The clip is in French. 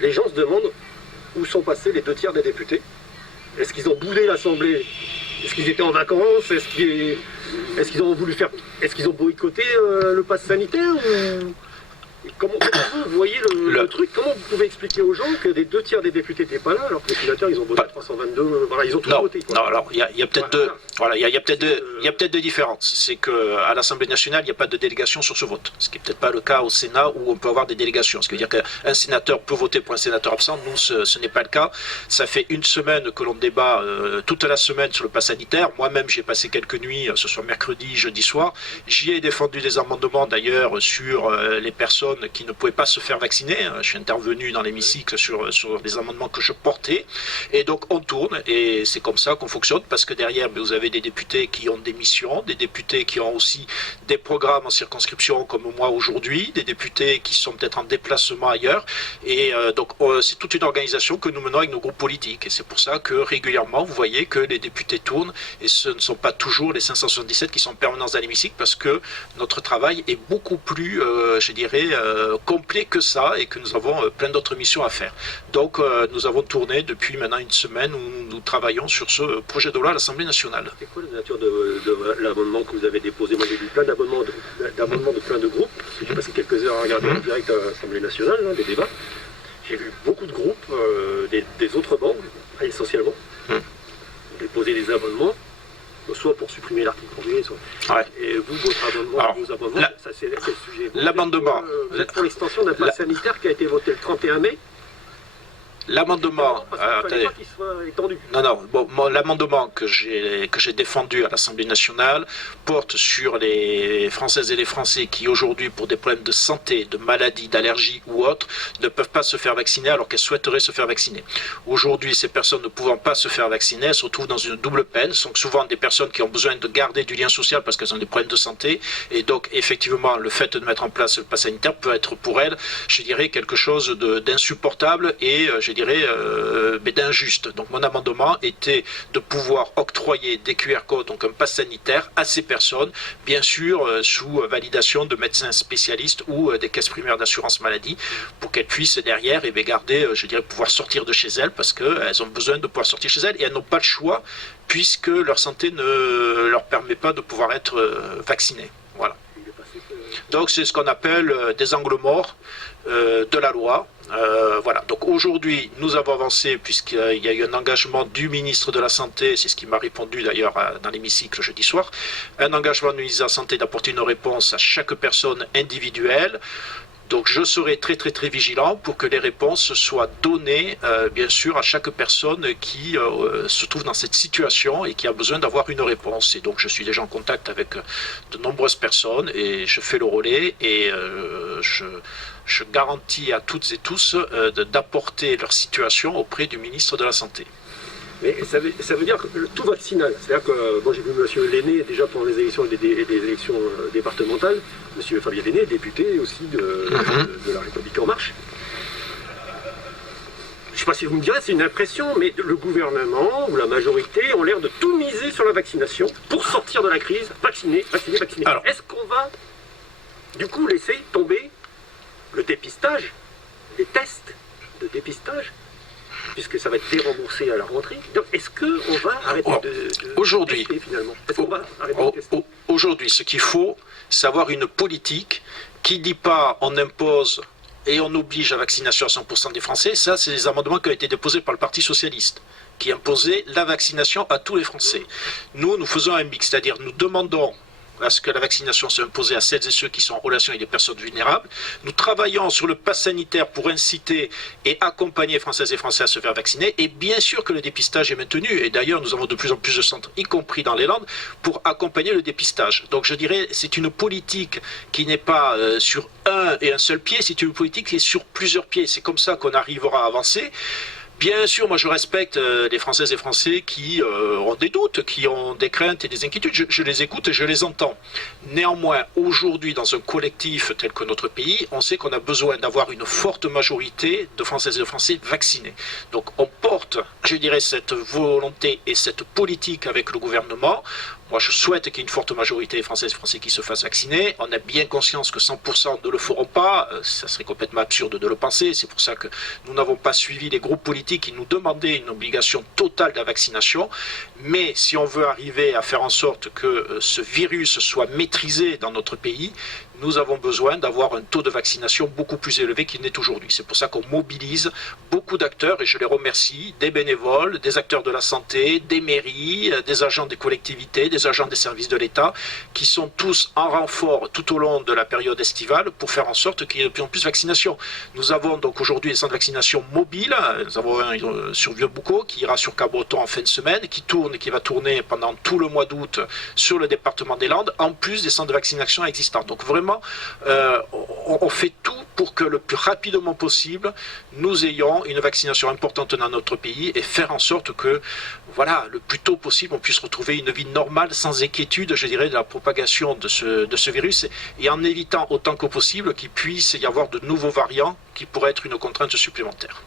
les gens se demandent où sont passés les 2 tiers des députés. Est-ce qu'ils ont boudé l'Assemblée? Est-ce qu'ils étaient en vacances? Est-ce qu'ils ont voulu faire... Est-ce qu'ils ont boycotté le pass sanitaire ou... Comment vous voyez le truc? Comment vous pouvez expliquer aux gens que des 2 tiers des députés n'étaient pas là, alors que les sénateurs, ils ont voté 322, voilà, ils ont tous voté, quoi. Non, alors il y a peut-être deux différences. C'est qu'à l'Assemblée nationale, il n'y a pas de délégation sur ce vote. Ce qui n'est peut-être pas le cas au Sénat où on peut avoir des délégations. Ce qui veut dire qu'un sénateur peut voter pour un sénateur absent. Nous, ce n'est pas le cas. Ça fait une semaine que l'on débat toute la semaine sur le pass sanitaire. Moi-même, j'ai passé quelques nuits, ce soit mercredi, jeudi soir. J'y ai défendu des amendements d'ailleurs sur les personnes qui ne pouvaient pas se faire vacciner. Je suis intervenu dans l'hémicycle sur des amendements que je portais. Et donc on tourne et c'est comme ça qu'on fonctionne parce que derrière vous avez des députés qui ont des missions, des députés qui ont aussi des programmes en circonscription comme moi aujourd'hui, des députés qui sont peut-être en déplacement ailleurs. Et donc c'est toute une organisation que nous menons avec nos groupes politiques. Et c'est pour ça que régulièrement vous voyez que les députés tournent et ce ne sont pas toujours les 577 qui sont en permanence dans l'hémicycle parce que notre travail est beaucoup plus, je dirais, complet que ça et que nous avons plein d'autres missions à faire. Donc nous avons tourné depuis maintenant une semaine où nous travaillons sur ce projet de loi à l'Assemblée nationale. C'est quoi la nature de l'amendement que vous avez déposé? Moi j'ai vu plein d'amendements de plein de groupes. J'ai passé quelques heures à regarder en direct à l'Assemblée nationale, hein, des débats. J'ai vu beaucoup de groupes, des autres banques, essentiellement, déposer des amendements, soit pour supprimer l'article 1er, soit... Ouais. Et vous, votre amendement, alors, vos amendements, ça c'est le sujet. L'amendement... Vous êtes pour l'extension d'un pass sanitaire qui a été voté le 31 mai. L'amendement, attendez. Pas qu'il soit étendu. Non, l'amendement que j'ai défendu à l'Assemblée nationale porte sur les Françaises et les Français qui aujourd'hui, pour des problèmes de santé, de maladies, d'allergies ou autres, ne peuvent pas se faire vacciner alors qu'elles souhaiteraient se faire vacciner. Aujourd'hui, ces personnes ne pouvant pas se faire vacciner, elles se retrouvent dans une double peine. Ce sont souvent des personnes qui ont besoin de garder du lien social parce qu'elles ont des problèmes de santé. Et donc, effectivement, le fait de mettre en place le pass sanitaire peut être pour elles, je dirais, quelque chose d'insupportable et je dirais, mais d'injuste. Donc mon amendement était de pouvoir octroyer des QR codes, donc un pass sanitaire, à ces personnes, bien sûr sous validation de médecins spécialistes ou des caisses primaires d'assurance maladie, pour qu'elles puissent derrière garder, je dirais, pouvoir sortir de chez elles, parce qu'elles ont besoin de pouvoir sortir chez elles, et elles n'ont pas le choix, puisque leur santé ne leur permet pas de pouvoir être vaccinées. Voilà. Donc c'est ce qu'on appelle des angles morts de la loi. Voilà, donc aujourd'hui nous avons avancé puisqu'il y a eu un engagement du ministre de la Santé, c'est ce qui m'a répondu d'ailleurs dans l'hémicycle jeudi soir, un engagement du ministre de la Santé d'apporter une réponse à chaque personne individuelle. Donc je serai très vigilant pour que les réponses soient données, bien sûr, à chaque personne qui se trouve dans cette situation et qui a besoin d'avoir une réponse. Et donc je suis déjà en contact avec de nombreuses personnes et je fais le relais et je garantis à toutes et tous d'apporter leur situation auprès du ministre de la Santé. Mais ça veut dire que le tout vaccinal, c'est-à-dire que moi j'ai vu M. Lenné déjà pendant les élections, des élections départementales, M. Fabien Lenné, député aussi de la République En Marche. Je ne sais pas si vous me direz, c'est une impression, mais le gouvernement ou la majorité ont l'air de tout miser sur la vaccination pour sortir de la crise. Vacciner. Est-ce qu'on va du coup laisser tomber le dépistage, les tests de dépistage, puisque ça va être déremboursé à la rentrée? Donc est-ce qu'on va arrêter de tester finalement? Est-ce qu'on va arrêter de tester? Aujourd'hui, ce qu'il faut, c'est avoir une politique qui ne dit pas on impose et on oblige la vaccination à 100% des Français. Ça, c'est les amendements qui ont été déposés par le Parti Socialiste, qui imposaient la vaccination à tous les Français. Nous faisons un mix, c'est-à-dire nous demandons à ce que la vaccination soit imposée à celles et ceux qui sont en relation avec des personnes vulnérables. Nous travaillons sur le pass sanitaire pour inciter et accompagner Françaises et Français à se faire vacciner. Et bien sûr que le dépistage est maintenu. Et d'ailleurs, nous avons de plus en plus de centres, y compris dans les Landes, pour accompagner le dépistage. Donc je dirais, c'est une politique qui n'est pas sur un et un seul pied, c'est une politique qui est sur plusieurs pieds. C'est comme ça qu'on arrivera à avancer. Bien sûr, moi je respecte les Françaises et Français qui ont des doutes, qui ont des craintes et des inquiétudes. Je les écoute et je les entends. Néanmoins, aujourd'hui, dans un collectif tel que notre pays, on sait qu'on a besoin d'avoir une forte majorité de Françaises et de Français vaccinés. Donc on porte, je dirais, cette volonté et cette politique avec le gouvernement. Moi, je souhaite qu'il y ait une forte majorité des Françaises et Français qui se fassent vacciner. On a bien conscience que 100% ne le feront pas. Ça serait complètement absurde de le penser. C'est pour ça que nous n'avons pas suivi les groupes politiques qui nous demandaient une obligation totale de la vaccination. Mais si on veut arriver à faire en sorte que ce virus soit maîtrisé dans notre pays, nous avons besoin d'avoir un taux de vaccination beaucoup plus élevé qu'il n'est aujourd'hui. C'est pour ça qu'on mobilise beaucoup d'acteurs, et je les remercie, des bénévoles, des acteurs de la santé, des mairies, des agents des collectivités, des agents des services de l'État, qui sont tous en renfort tout au long de la période estivale pour faire en sorte qu'il y ait de plus en plus de vaccination. Nous avons donc aujourd'hui des centres de vaccination mobiles. Nous avons un sur Vieux-Boucau qui ira sur Cabreton en fin de semaine, qui va tourner pendant tout le mois d'août sur le département des Landes, en plus des centres de vaccination existants. Donc vraiment, on fait tout pour que le plus rapidement possible, nous ayons une vaccination importante dans notre pays et faire en sorte que, voilà, le plus tôt possible, on puisse retrouver une vie normale, sans inquiétude, je dirais, de la propagation de ce virus, et en évitant autant que possible qu'il puisse y avoir de nouveaux variants qui pourraient être une contrainte supplémentaire.